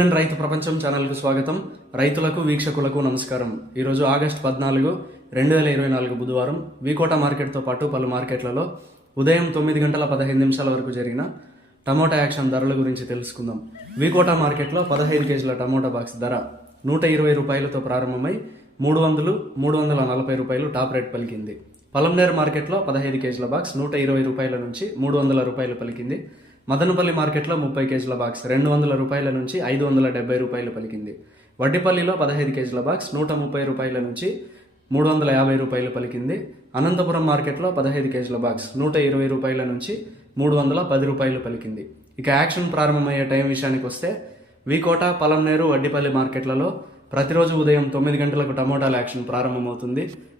PNN రైతు ప్రపంచం ఛానల్కు స్వాగతం. రైతులకు వీక్షకులకు నమస్కారం. ఈరోజు ఆగస్టు పద్నాలుగు రెండు వేల ఇరవై నాలుగు బుధవారం వీకోట మార్కెట్తో పాటు పలు మార్కెట్లలో ఉదయం తొమ్మిది గంటల పదహైదు నిమిషాల వరకు జరిగిన టమోటా యాక్షన్ ధరల గురించి తెలుసుకుందాం. వీకోట మార్కెట్లో పదహైదు కేజీల టమోటా బాక్స్ ధర నూట ఇరవై రూపాయలతో ప్రారంభమై మూడు వందలు మూడు వందల నలభై రూపాయలు టాప్ రేట్ పలికింది. పలంనేర్ మార్కెట్లో పదహైదు కేజీల బాక్స్ నూట ఇరవై రూపాయల నుంచి మూడు వందల రూపాయలు పలికింది. మదనపల్లి మార్కెట్లో ముప్పై కేజీల బాక్స్ రెండు వందల రూపాయల నుంచి ఐదు వందల డెబ్బై రూపాయలు పలికింది. వడ్డిపల్లిలో పదహైదు కేజీల బాక్స్ నూట ముప్పై రూపాయల నుంచి మూడు వందల యాభై రూపాయలు పలికింది. అనంతపురం మార్కెట్లో పదహైదు కేజీల బాక్స్ నూట ఇరవై రూపాయల నుంచి మూడు వందల పది రూపాయలు పలికింది. ఇక యాక్షన్ ప్రారంభమయ్యే టైం విషయానికి వస్తే వికోట పలంనేరు వడ్డిపల్లి మార్కెట్లలో ప్రతిరోజు ఉదయం తొమ్మిది గంటలకు టమోటాల యాక్షన్ ప్రారంభమవుతుంది.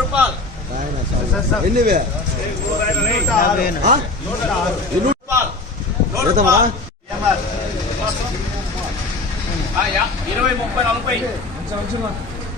ರೂಪಾಯಿ ಎಲ್ಲಿವೆ ఇరవై ముప్పై నలభై మంచి మంచి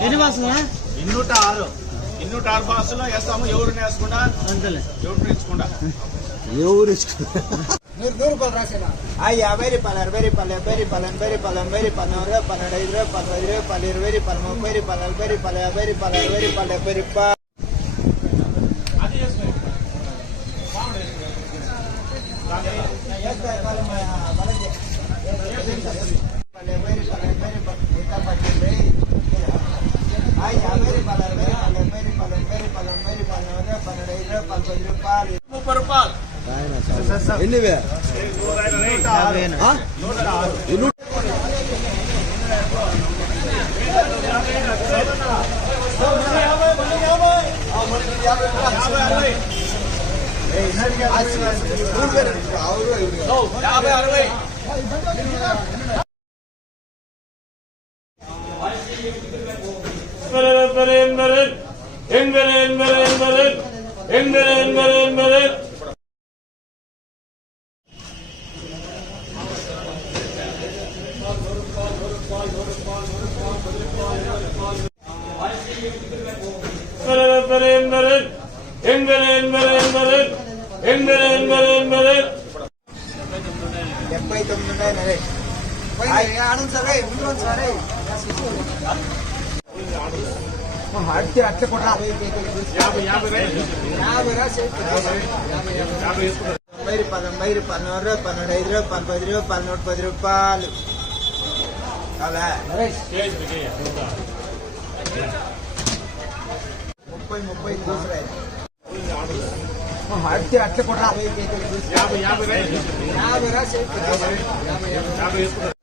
ఎన్ని బాసులా ఇన్నూట ఆరు ఇన్నూట ఆరు బాసులో వేస్తాము ఎవరిని వేసుకుంటా అంతలే ఎవరిని వేసుకుంటా ఎవరు ఆ యాభై రూపాయలు అరవై రూపాయలు డెబ్బై రూపాయలు ఎనభై రూపాయలు ఎనభై రూపాయలు నూరు పన్నెండు ఐదు రూపాయలు పది రూపాయలు ఇరవై రూపాయలు ముప్పై రూపాయలు నలభై రూపాయలు యాభై రూపాయలు అరవై రూపాయలు డెబ్బై రూపాయలు డెబ్బై రూపాయలు అరవై రూపాయలు డెబ్బై రూపాయలు ఎనభై రూపాయలు ఎనభై రూపాయలు నూరు పన్నెండు ఐదు రూపాయలు పది రూపాయలు ముప్పై రూపాయలు ఎన్నివే ఆ? ఎన్ని యాభై అరవై యాభై అరవై డెబ్బై తొమ్మిది ఉన్నాయి ఆనంద్ సరే ఉండు సరే అట్టి అట్ల కూడా తొంభై పదొంభై పన్నూరు రూపాయలు పన్నెండు ఐదు రూపాయలు పన్నెండు రూపాయలు పన్నూరు పది రూపాయలు. ముప్పై ముప్పై కూసరాయి అట్టి అట్ల కూడా యాభై యాభై యాభై రా యాభై యాభై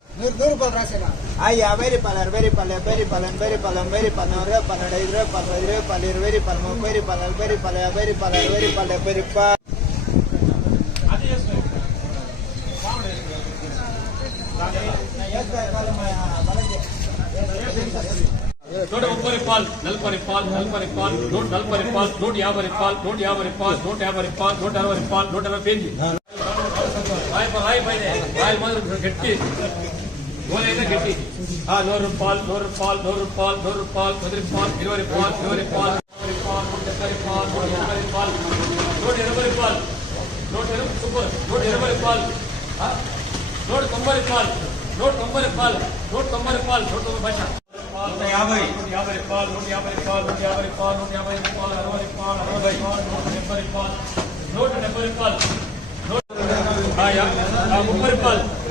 ஐயா வேரிப்பாளர் வேரிப்பாளர் வேரிப்பாளன் வேரிப்பாளம் வேரிப்பாளம் இருபப்பாளர் இருபப்பாளர் இருபப்பாளர் வேரிப்பாளம் வேரிப்பாளர் வேரிப்பாளர் வேரிப்பாளர் வேரிப்பாளர் வேரிப்பா నూట ముప్పై పాల్ నలభై పాల్ నలభై పాల్ నూట నలభై పాల్ నూట యాభై పాల్ నూట యాభై పాల్ నూట యాభై పాల్ నూట అరవై పాల్ నూట అరవై పేజీ రాయల్ రాయల్ రాయల్ మాదిరి గట్టి నూరు రూపాయలు నూరు రూపాయలు నూరు రూపాయలు నూరు రూపాయలు పది రూపాయలు ఇరవై రూపాయలు ఇరవై రూపాయలు పాల్ నూట డెబ్బై పాల్ నూట ఎనభై పాల్ నూట ఎనభై పాల్ నూట ఎనభై సూపర్ నూట ఎనభై పాల్ ఆ? నూట తొంభై పాల్ నూట తొంభై పాల్ నూట తొంభై పాల్ నూట తొంభై భాష నూట యాభై నూట యాభై పాల్ నూట యాభై పాల్ నూట యాభై పాల్ నూట యాభై పాల్ అరవై పాల్ అరవై పాల్ నూట డెబ్బై పాల్ నూట డెబ్బై పాల్ నూట ఆ, యా- ఆ, ముప్పై పాల్ ఆ,